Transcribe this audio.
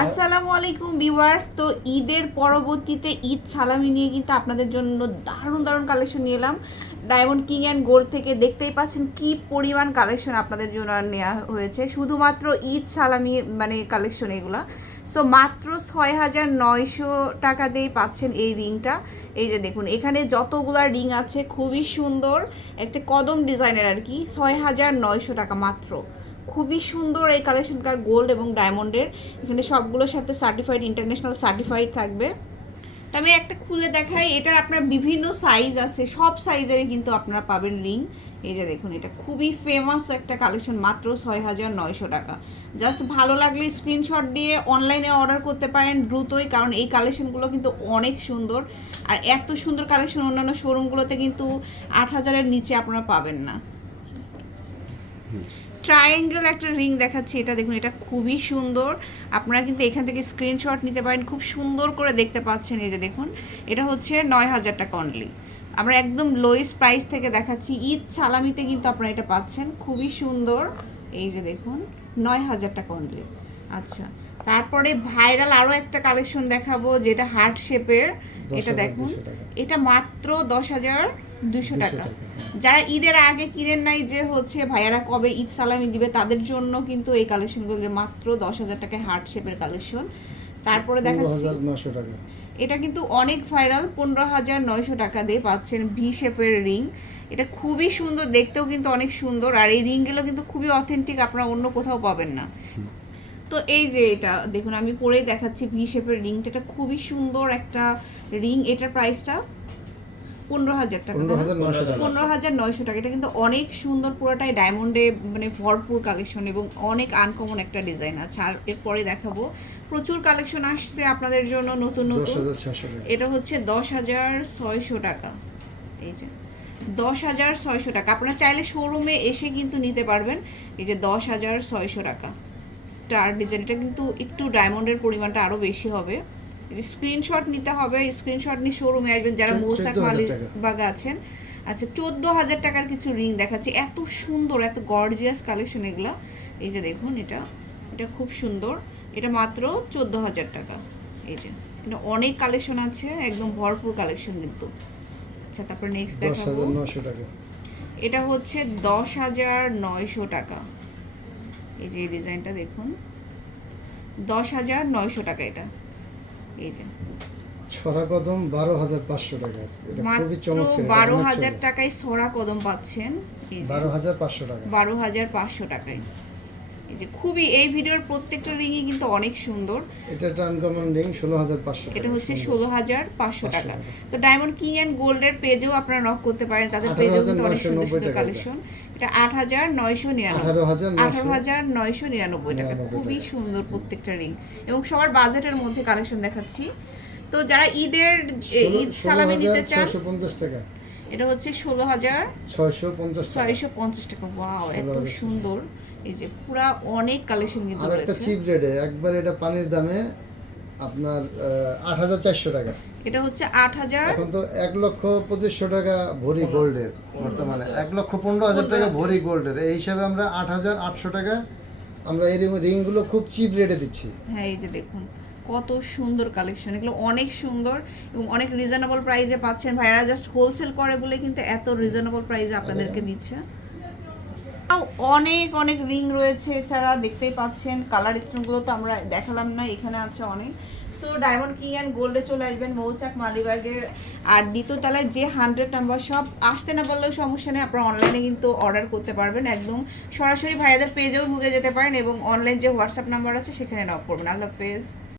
আসসালামু আলাইকুম ভিউয়ার্স। তো ঈদের পরবর্তীতে ঈদ সালামি নিয়ে কিন্তু আপনাদের জন্য দারুণ দারুণ কালেকশন নিয়ে এলাম। ডায়মন্ড কিং অ্যান্ড গোল্ড থেকে দেখতেই পাচ্ছেন কি পরিমাণ কালেকশন আপনাদের জন্য নেওয়া হয়েছে। শুধুমাত্র ঈদ সালামি মানে কালেকশন এগুলা। সো মাত্র ছয় হাজার নয়শো টাকা দিয়ে পাচ্ছেন এই রিংটা। এই যে দেখুন, এখানে যতগুলা রিং আছে, খুবই সুন্দর। একটা কদম ডিজাইনের আর কি ছয় হাজার নয়শো টাকা মাত্র। খুবই সুন্দর এই কালেকশনটা গোল্ড এবং ডায়মন্ডের। এখানে সবগুলোর সাথে সার্টিফাইড ইন্টারন্যাশনাল সার্টিফাইড থাকবে। আমি একটা খুলে দেখাই, এটার আপনার বিভিন্ন সাইজ আছে, সব সাইজেরই কিন্তু আপনারা পাবেন রিং এই যে দেখুন, এটা খুবই ফেমাস একটা কালেকশন, মাত্র ছয় হাজার নয়শো টাকা। জাস্ট ভালো লাগলে স্ক্রিনশট দিয়ে অনলাইনে অর্ডার করতে পারেন দ্রুতই, কারণ এই কালেকশনগুলো কিন্তু অনেক সুন্দর। আর এত সুন্দর কালেকশন অন্যান্য শোরুমগুলোতে কিন্তু আট হাজারের নিচে আপনারা পাবেন না। ট্রায়াঙ্গেল একটা রিং দেখাচ্ছি, এটা দেখুন, এটা খুবই সুন্দর। আপনারা কিন্তু এখান থেকে স্ক্রিনশট নিতে পারেন, খুব সুন্দর করে দেখতে পাচ্ছেন এই যে দেখুন, এটা হচ্ছে নয় হাজার টাকা অনলি আমরা একদম লোয়েস্ট প্রাইস থেকে দেখাচ্ছি, ঈদ ছালামিতে কিন্তু আপনারা এটা পাচ্ছেন, খুবই সুন্দর। এই যে দেখুন, নয় হাজার টাকা অনলি আচ্ছা তারপরে ভাইরাল আরও একটা কালেকশন দেখাবো যেটা হার্ট শেপের। এটা দেখুন। এটা মাত্র দশ হাজার দুশো টাকা। যারা ঈদের আগে কিনেন নাই যে হচ্ছে ভাইয়ারা কবে ঈদ সালামি দিবে তাদের জন্য কিন্তু এই কালেকশনগুলো মাত্র দশ হাজার টাকায় হার্ট শেপের কালেকশন। তারপরে টাকা। এটা কিন্তু অনেক ভাইরাল পনেরো হাজার নয়শো টাকা দিয়ে পাচ্ছেন ভি শেপের রিং। এটা খুবই সুন্দর দেখতেও কিন্তু অনেক সুন্দর। আর এই রিংগুলো কিন্তু খুবই অথেন্টিক আপনারা অন্য কোথাও পাবেন না। তো এই যে এটা দেখুন আমি পরেই দেখাচ্ছি ভি শেপের রিংটা এটা খুবই সুন্দর একটা রিং এটার প্রাইসটা পনেরো হাজার টাকা পনেরো হাজার নয়শো টাকা। এটা কিন্তু অনেক সুন্দর পুরোটাই ডায়মন্ডে মানে ভরপুর কালেকশন এবং অনেক আনকমন একটা ডিজাইন আছে। আর এরপরে দেখাবো প্রচুর কালেকশন আসছে আপনাদের জন্য নতুন নতুন। এটা হচ্ছে দশ হাজার ছয়শো টাকা। এই যে দশ হাজার ছয়শো টাকা। আপনারা চাইলে শোরুমে এসে কিন্তু নিতে পারবেন। এই যে দশ হাজার ছয়শো টাকা। স্টার ডিজাইন এটা কিন্তু একটু ডায়মন্ডের পরিমাণটা আরও বেশি হবে। এই যে স্ক্রিনশট নিতে হবে স্ক্রিনশট নিয়ে শোরুমে আসবেন যারা মৌসাক মালিক টাকা। বাগা আছেন। আচ্ছা চোদ্দ হাজার টাকার কিছু রিং দেখাচ্ছে। এত সুন্দর এত গর্জিয়াস কালেকশন এগুলো। এই যে দেখুন এটা এটা খুব সুন্দর। এটা মাত্র চোদ্দ হাজার টাকা। এই যে এটা অনেক কালেকশন আছে একদম ভরপুর কালেকশন কিন্তু। আচ্ছা তারপর নেক্সট দেখাবো। এটা হচ্ছে দশ হাজার নয়শো টাকা। এই যে এই ডিজাইনটা দেখুন দশ হাজার নয়শো টাকা এটা। এই যে। ছড়া কদম বারো হাজার পাঁচশো টাকা। এটা খুবই মাত্র বারো হাজার। টাকায় সোরা কদম পাচ্ছেন। বারো হাজার পাঁচশো টাকা। বারো হাজার পাঁচশো টাকায়। এই যে খুবই এই ভিডিওর প্রত্যেকটা রিংই কিন্তু অনেক সুন্দর। এটা একটা আনকমন রিং ষোলো হাজার পাঁচশো এটা হচ্ছে। ষোলো হাজার পাঁচশো টাকা। তো ডায়মন্ড কিং অ্যান্ড গোল্ডের পেজেও আপনারা নক করতে পারেন। তাদের পেজেও কিন্তু অনেক সুন্দর সুন্দর কালেকশন আট হাজার নয়শো নিরানব্বই। আঠারো হাজার নয়শো নিরানব্বই টাকা। খুবই সুন্দর প্রত্যেকটা রিং। এবং সবার বাজেটের মধ্যে কালেকশন দেখাচ্ছি। তো যারা ঈদের ঈদ সালামি নিতে চান টাকা। এটা হচ্ছে ষোলো হাজার ছয়শো পঞ্চাশ ছয়শো পঞ্চাশ টাকা। ওয়াও এত সুন্দর। এই যে পুরা অনেক কালেকশন কিন্তু আর একটা রয়েছে। চিপ রেটে একবার এটা পানির দামে আপনার আট হাজার চারশো টাকা। এটা হচ্ছে আট হাজার। এখন তো এক লক্ষ পঁচিশশো টাকা ভরি গোল্ডের বর্তমানে। এক লক্ষ পনেরো হাজার টাকা ভরি গোল্ডের। এই হিসাবে আমরা আট হাজার আটশো টাকা আমরা এই রিং- রিংগুলো খুব চিপ রেটে দিচ্ছি। হ্যাঁ এই যে দেখুন কত সুন্দর কালেকশন এগুলো অনেক সুন্দর এবং অনেক রিজনেবল প্রাইসে পাচ্ছেন। ভাইরা জাস্ট হোলসেল করে বলে কিন্তু এত রিজনেবল প্রাইসে আপনাদেরকে দিচ্ছে। অনেক অনেক রিং রয়েছে এছাড়া দেখতেই পাচ্ছেন। কালার স্টোনগুলো তো আমরা দেখালাম না এখানে আছে অনেক। সো ডায়মন্ড কিং অ্যান্ড গোল্ডে চলে আসবেন, মৌচাক, মালিবাগের আর দ্বিতীয় তলায় যে হান্ড্রেড নাম্বার সব আসতে না পারলেও সমস্যা নেই, আপনারা অনলাইনে কিন্তু অর্ডার করতে পারবেন। একদম সরাসরি ভাইয়াদের পেজেও ঢুকে যেতে পারেন এবং অনলাইন যে হোয়াটসঅ্যাপ নাম্বার আছে, সেখানে নক করবেন। আল্লাহ হাফেজ।